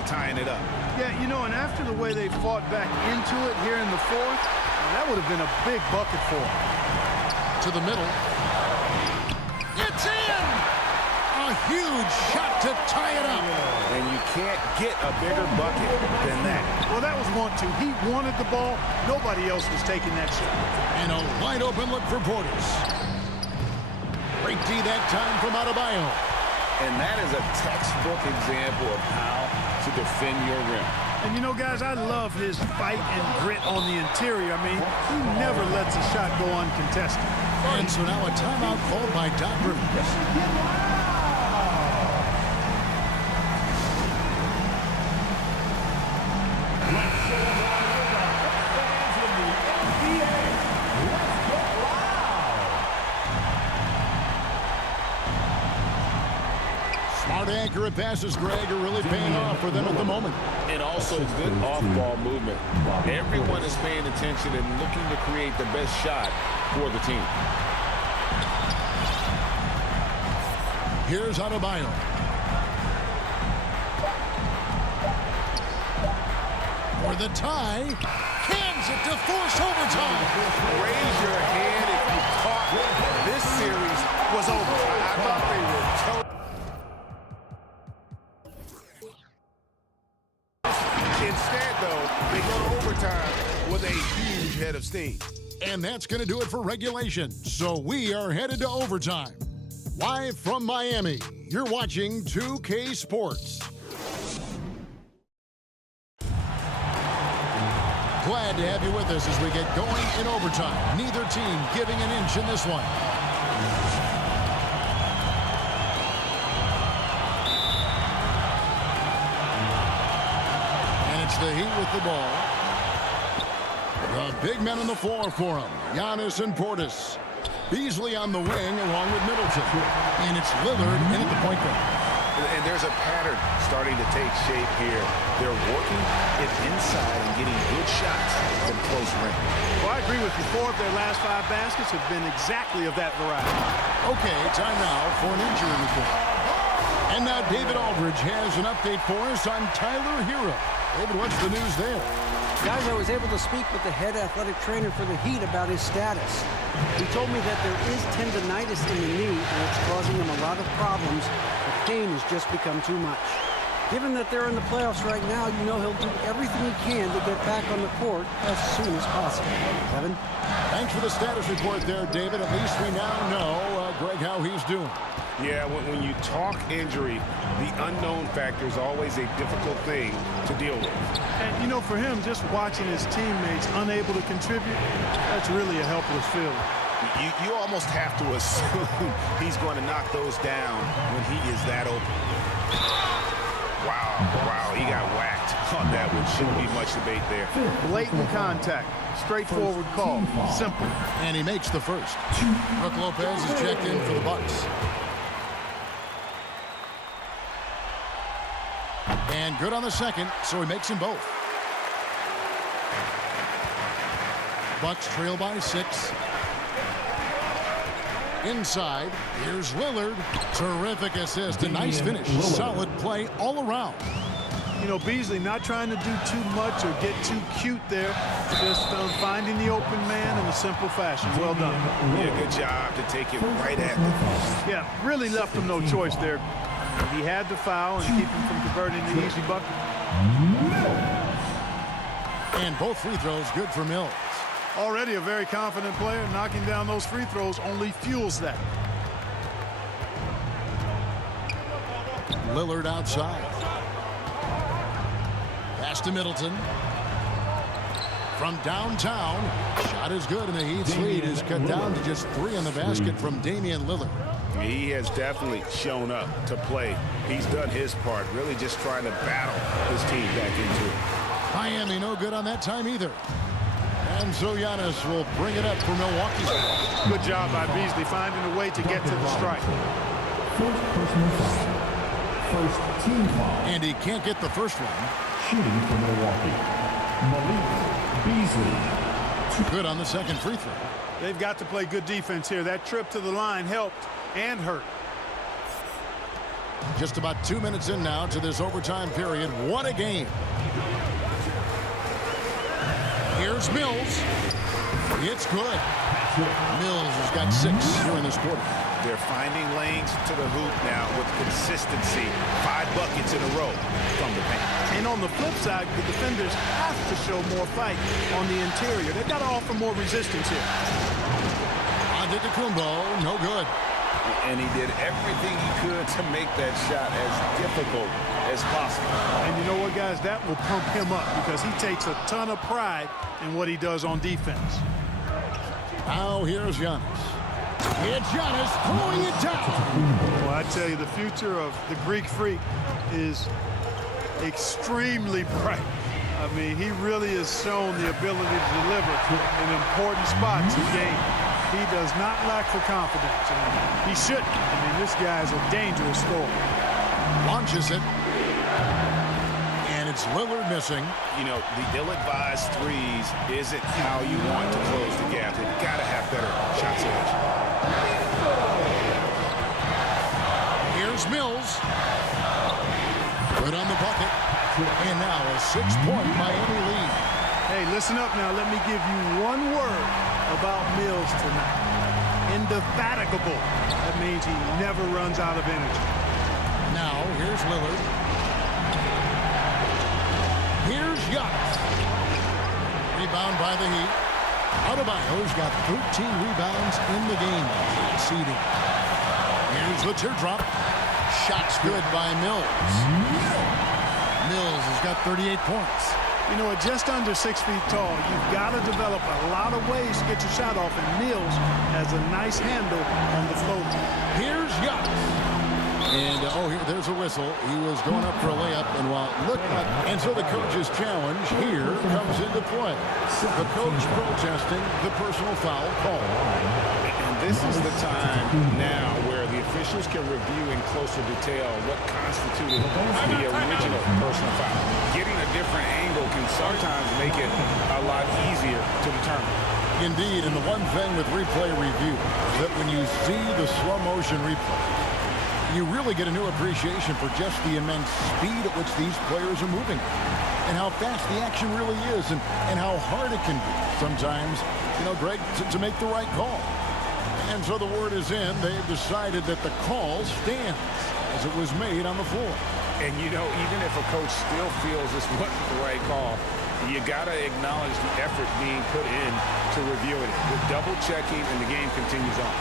to tying it up. Yeah, you know, and after the way they fought back into it here in the fourth, that would have been a big bucket for them. To the middle. It's in! A huge shot to tie it up. And you can't get a bigger bucket than that. Well, that was 1-2. He wanted the ball. Nobody else was taking that shot. And a wide open look for Portis. Great D that time from Adebayo. And that is a textbook example of how to defend your rim. And you know, guys, I love his fight and grit on the interior. I mean, he never lets a shot go uncontested. And so now a timeout called by Doc Rivers. Smart, accurate passes, Greg, are really paying off for them at the moment. And also good off-ball movement. Everyone is paying attention and looking to create the best shot for the team. Here's Adebayo. For the tie, cans it to force overtime. Raise your hand if you thought this series was over. I thought they were totally... Instead, though, they go to overtime with a huge head of steam. And that's going to do it for regulation. So we are headed to overtime. Live from Miami, you're watching 2K Sports. Glad to have you with us as we get going in overtime. Neither team giving an inch in this one. And it's the Heat with the ball. The big men on the floor for him. Giannis and Portis. Beasley on the wing along with Middleton. And it's Lillard in at the point guard. And there's a pattern starting to take shape here. They're working it inside and getting good shots from close range. Well, I agree with you. 4 of their last 5 baskets have been exactly of that variety. Okay, time now for an injury report. And now David Aldridge has an update for us on Tyler Hero. David, what's the news there? Guys, I was able to speak with the head athletic trainer for the Heat about his status. He told me that there is tendonitis in the knee and it's causing him a lot of problems. The pain has just become too much. Given that they're in the playoffs right now, you know he'll do everything he can to get back on the court as soon as possible. Kevin? Thanks for the status report there, David. At least we now know, Greg, how he's doing. Yeah, when you talk injury, the unknown factor is always a difficult thing to deal with. And, you know, for him, just watching his teammates unable to contribute, that's really a helpless feeling. You almost have to assume he's going to knock those down when he is that open. Wow, he got whacked on that one. Shouldn't be much debate there. Blatant contact. Straightforward call. Simple. And he makes the first. Brook Lopez is checked in for the Bucks. And good on the second, so he makes them both. Bucks trail by 6. Inside, here's Lillard. Terrific assist, a nice finish. Solid play all around. You know, Beasley not trying to do too much or get too cute there. Just finding the open man in a simple fashion. Well done. Yeah, good job to take it right at them. Yeah, really left him no choice there. He had to foul and keep him from converting the easy bucket. And both free throws good for Mills. Already a very confident player. Knocking down those free throws only fuels that. Lillard outside. Pass to Middleton. From downtown. Shot is good, and the Heat's lead is cut down to just 3 in the basket from Damian Lillard. He has definitely shown up to play. He's done his part, really just trying to battle his team back into it. Miami no good on that time either. And so Giannis will bring it up for Milwaukee. Good job by Beasley finding a way to get to the strike. First personal foul. First team foul. And he can't get the first one. Shooting for Milwaukee. Malik Beasley. Good on the second free throw. They've got to play good defense here. That trip to the line helped and hurt. Just about 2 minutes in now to this overtime period. What a game. Here's Mills. It's good. Mills has got 6 here in this quarter. They're finding lanes to the hoop now with consistency. 5 buckets in a row from the paint. And on the flip side, the defenders have to show more fight on the interior. They've got to offer more resistance here. Antetokounmpo, no good. And he did everything he could to make that shot as difficult as possible. And you know what, guys? That will pump him up because he takes a ton of pride in what he does on defense. Now here's Giannis. It's Giannis throwing it down. Well, I tell you, the future of the Greek Freak is extremely bright. I mean, he really has shown the ability to deliver in important spots in game. He does not lack for confidence, and he shouldn't. I mean, this guy's a dangerous scorer. Launches it. And it's Lillard missing. You know, the ill-advised threes isn't how you want to close the gap. They've got to have better shot selection. Here's Mills. Good on the bucket. And now a 6-point Miami lead. Hey, listen up now. Let me give you one word about Mills tonight. Indefatigable. That means he never runs out of energy. Now, here's Lillard. Here's Giannis. Rebound by the Heat. Adebayo's got 13 rebounds in the game. Exceeding. Here's the teardrop. Shot's good by Mills. Mills has got 38 points. You know, at just under 6 feet tall, you've got to develop a lot of ways to get your shot off, and Mills has a nice handle on the floater. Here's Giannis. And, there's a whistle. He was going up for a layup, and and so the coach's challenge here comes into play. The coach protesting the personal foul call. And this is the time now where the officials can review in closer detail what constituted the original personal foul. Getting a different angle can sometimes make it a lot easier to determine. Indeed, and the one thing with replay review is that when you see the slow motion replay, you really get a new appreciation for just the immense speed at which these players are moving and how fast the action really is and how hard it can be sometimes, Greg, to make the right call. And so the word is in. They've decided that the call stands as it was made on the floor. And, even if a coach still feels this wasn't the right call, you got to acknowledge the effort being put in to reviewing it. With double checking, and the game continues on.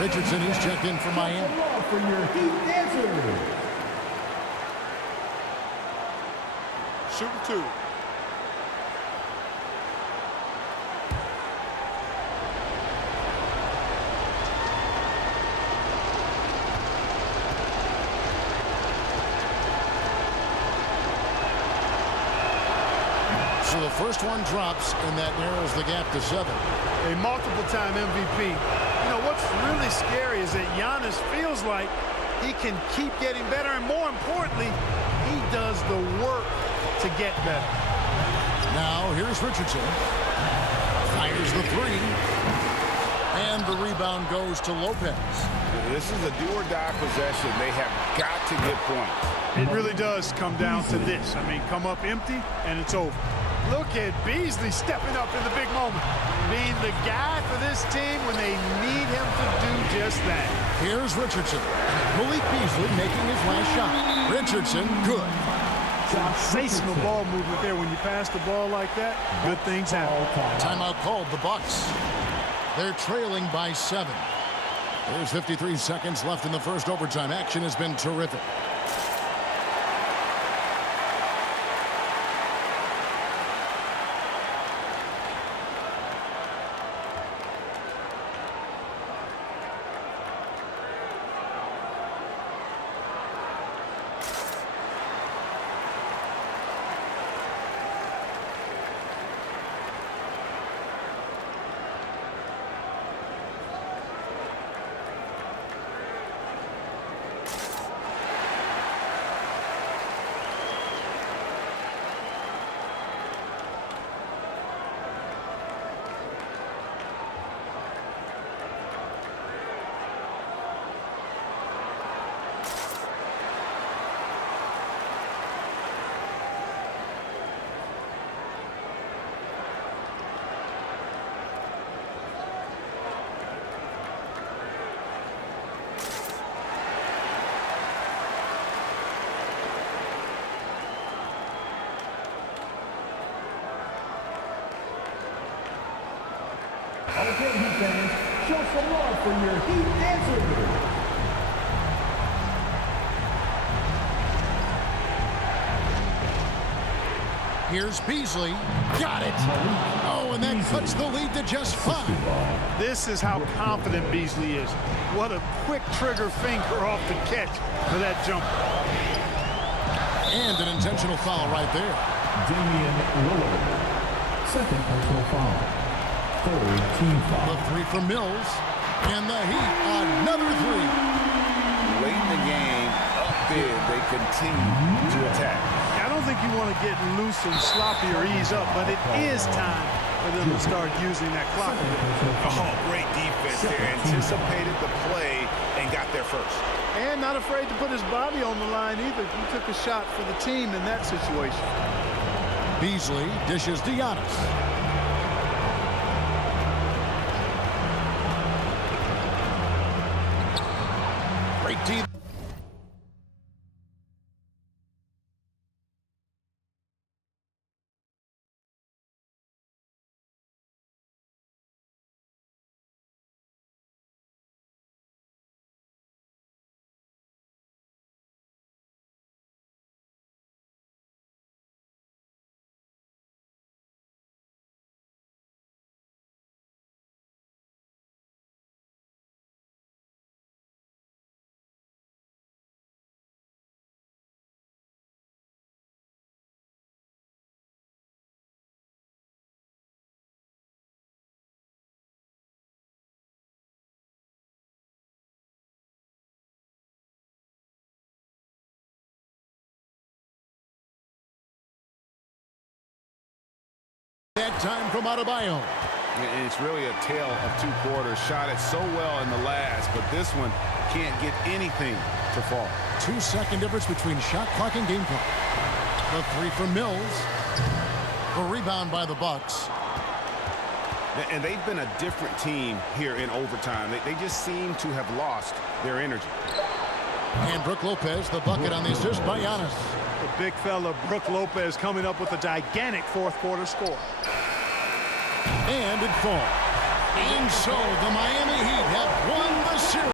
Richardson, he's checked in for Miami. For your Heat answer. Shooting 2. So the first one drops, and that narrows the gap to 7. A multiple-time MVP. What's really scary is that Giannis feels like he can keep getting better, and more importantly, he does the work to get better. Now, here's Richardson. Fires the 3. And the rebound goes to Lopez. This is a do-or-die possession. They have got to get points. It really does come down to this. I mean, come up empty, and it's over. Look at Beasley stepping up in the big moment, being the guy for this team when they need him to do just that. Here's Richardson. Malik Beasley making his last shot. Richardson, good. Sensational ball movement there. When you pass the ball like that, good things happen. Timeout called, the Bucks. They're trailing by 7. There's 53 seconds left in the first overtime. Action has been terrific. Okay, Heat fans, show some love for your Heat dancer. Here's Beasley. Got it. Oh, and that cuts the lead to just 5. This is how confident Beasley is. What a quick trigger finger off the catch for that jumper. And an intentional foul right there. Damian Lillard. Second personal foul. Third team foul. The 3 from Mills. And the Heat, another 3. Late in the game, up big, they continue to attack. I don't think you want to get loose and sloppy or ease up, but it is time for them to start using that clock. Oh, great defense there. Anticipated the play and got there first. And not afraid to put his body on the line either. He took a shot for the team in that situation. Beasley dishes to Giannis. Great team. That time from Adebayo. And it's really a tale of 2 quarters. Shot it so well in the last, but this one can't get anything to fall. 2-second difference between shot clock and game clock. The 3 from Mills. The rebound by the Bucks. And they've been a different team here in overtime. They just seem to have lost their energy. And Brook Lopez, the bucket on the assist by Giannis. The big fella, Brook Lopez, coming up with a gigantic fourth-quarter score. And it falls. And so the Miami Heat have won the series.